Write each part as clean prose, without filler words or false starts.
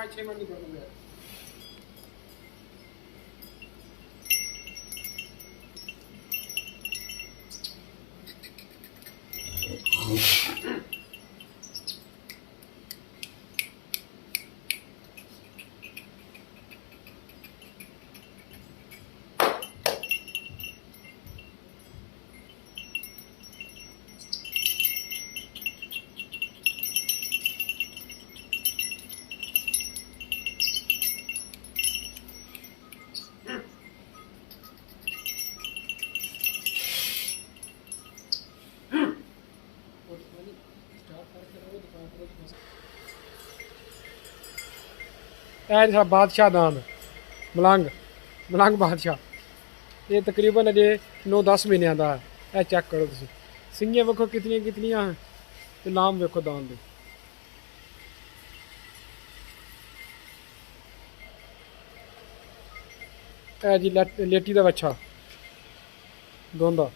5-6 minute नहीं करना यार। ऐसा बादशाह दान मलंग मलंग बादशाह ये तकरीबन अजे 9-10 महीनों का है। चेक करो तुम सिंगियां वेखो कितनियां कितनियां ते नाम वेखो दान दे। है जी लेटी का बच्चा दोंदा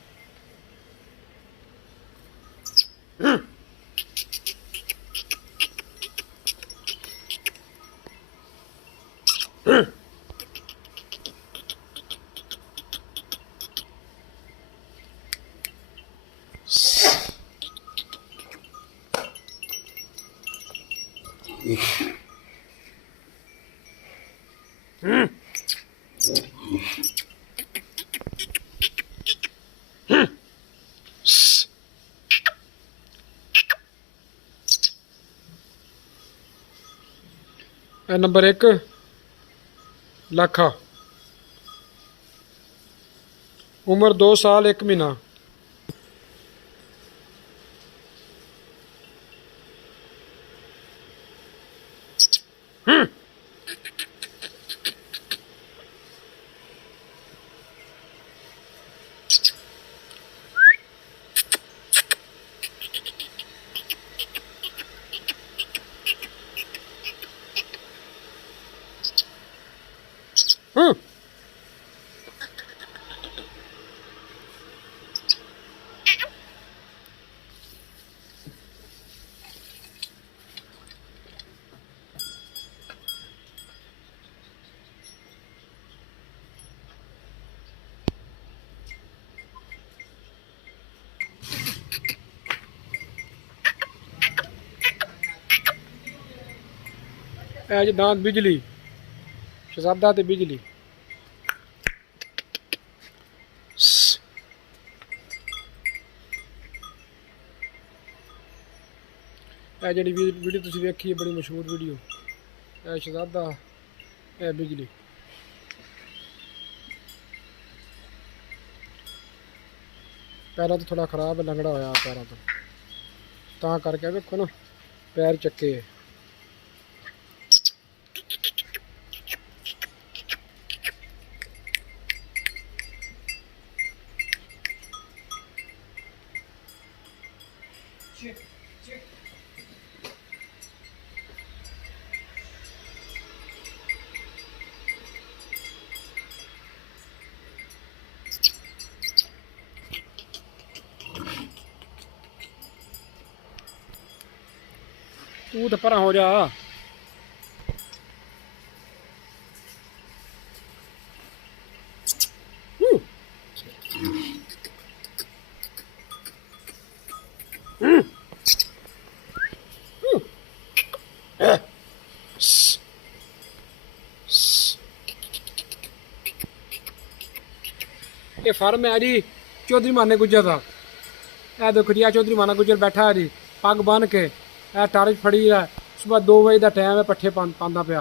नंबर 1 लाखा उम्र 2 साल 1 महीना। ऐ जी दांत बिजली शहजादा ते बिजली। ऐ जी वीडियो तुसीं वेखी है बड़ी मशहूर वीडियो ऐ शहजादा ऐ बिजली। पैरों तो थोड़ा खराब है लंगड़ा होया पैरों तो तां करके वेखो ना पैर चक्के है। तू तो परा हो जा। ये फार्म है जी चौधरी माने गुजर का। यह देखो जी चौधरी माना गुजर बैठा है जी पग बन के यह टारच फड़ी है। सुबह 2 बजे का टाइम है पट्ठे पाँदा पिया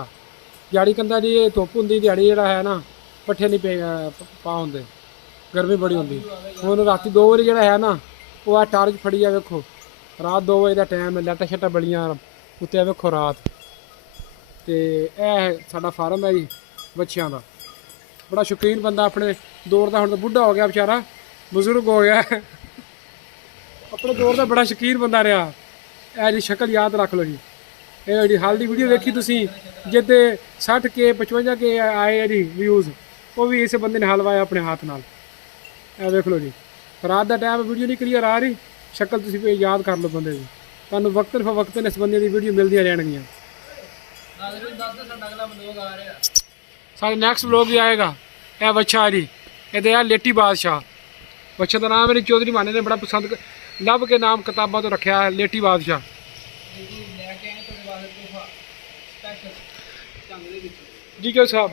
दिहाड़ी कहता जी ये धुप होंगी दिहाड़ी जोड़ा है ना पट्ठे नहीं पे पा होंगे गर्मी बड़ी होंगी। हुण राती 2 बजे जोड़ा है ना वो आ टारच फड़ी है वेखो रात 2 बजे का टाइम है लाइटां शाइटां बड़ियां उत्ते वेखो रात। तो यह साडा फार्म है जी बच्चों का बड़ा शौकीन बंदा अपने दौर का। हुण तो बुढ़ा हो गया बेचारा बजुर्ग हो गया अपने दौर का बड़ा शौकीन बंदा रहा। यह जी शक्ल याद रख लो जी। ये जी हाल की वीडियो देखी तुसी जिते 60K 55K आए है जी व्यूज़ वो भी इस बंदे ने हलवाया अपने हाथ नाल। यह देख लो जी रात का टाइम वीडियो नहीं क्लीयर आ रही शक्ल तुसी याद कर लो बंदे की। तुहानूं वक्तन फवक्तन इस बंदे की वीडियो मिलदियां रहणगियां। ਸਾਡੇ ਨੈਕਸਟ ਵਲੋਗ ਵੀ ਆਏਗਾ। ਇਹ ਬੱਚਾ ਜੀ ਇਹਦੇ ਆ ਲੇਟੀ ਬਾਦਸ਼ਾਹ। ਬੱਚੇ ਦਾ ਨਾਮ ਮੇਰੀ ਚੌਧਰੀ ਮਾਨੇ ਨੇ ਬੜਾ ਪਸੰਦ ਲੱਭ ਕੇ ਨਾਮ ਕਿਤਾਬਾਂ ਤੋਂ ਰੱਖਿਆ ਹੈ ਲੇਟੀ ਬਾਦਸ਼ਾਹ। ਜੀ ਕਿਉਂ ਸਾਹਿਬ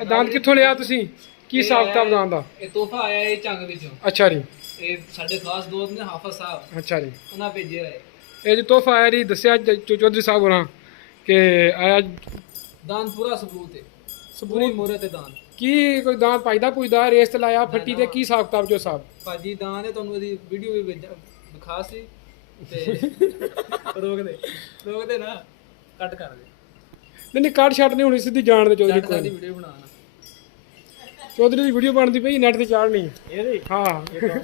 ਇਹ ਦਾਨ ਕਿੱਥੋਂ ਲਿਆ ਤੁਸੀਂ? ਕੀ ਹਿਸਾਬ ਕਿਤਾਬ ਦਾਨ ਦਾ? ਇਹ ਤੋਹਫਾ ਆਇਆ ਇਹ ਝੰਗ ਵਿੱਚੋਂ। ਅੱਛਾ ਜੀ। ਇਹ ਸਾਡੇ ਖਾਸ ਦੋਸਤ ਨੇ ਹਾਫਿਜ਼ ਸਾਹਿਬ, ਅੱਛਾ ਜੀ। ਉਹਨਾਂ ਭੇਜਿਆ ਹੈ। ਇਹ ਜੋ ਤੋਹਫਾ ਆਇਆ ਜੀ ਦੱਸਿਆ ਚੌਧਰੀ ਸਾਹਿਬ ਹੋਰਾਂ ਕਿ ਆਇਆ ਦਾਨ ਪੂਰਾ ਸਬੂਤ ਹੈ, ਪੂਰੀ ਮੋਹਰਤ ਹੈ ਦਾਨ। ਕੀ ਕੋਈ ਦਾਨ ਪਾਈਦਾ ਪੁੱਜਦਾ ਰੇਸ ਤੇ ਲਾਇਆ ਫੱਟੀ ਤੇ ਕੀ ਹਿਸਾਬ ਕਿਤਾਬ ਜੋ ਸਾਹਿਬ? ਭਾਜੀ ਦਾਨ ਹੈ, ਤੁਹਾਨੂੰ ਇਹਦੀ ਵੀਡੀਓ ਵੀ ਦਿਖਾ ਸੀ ਤੇ ਰੋਕ ਦੇ ਨਾ, ਕੱਟ ਕਰ ਦੇ। ਨਹੀਂ ਕੱਟ ਛੱਟ ਨਹੀਂ ਹੋਣੀ, ਸਿੱਧੀ ਜਾਣ ਦੇ ਚੌਧਰੀ ਕੱਟ ਦੀ ਵੀਡੀਓ ਬਣਾਉਣਾ। ਚੌਧਰੀ ਦੀ ਵੀਡੀਓ ਬਣਦੀ ਪਈ ਨੈਟ ਤੇ ਚਾੜਨੀ। ਇਹਦੇ ਹਾਂ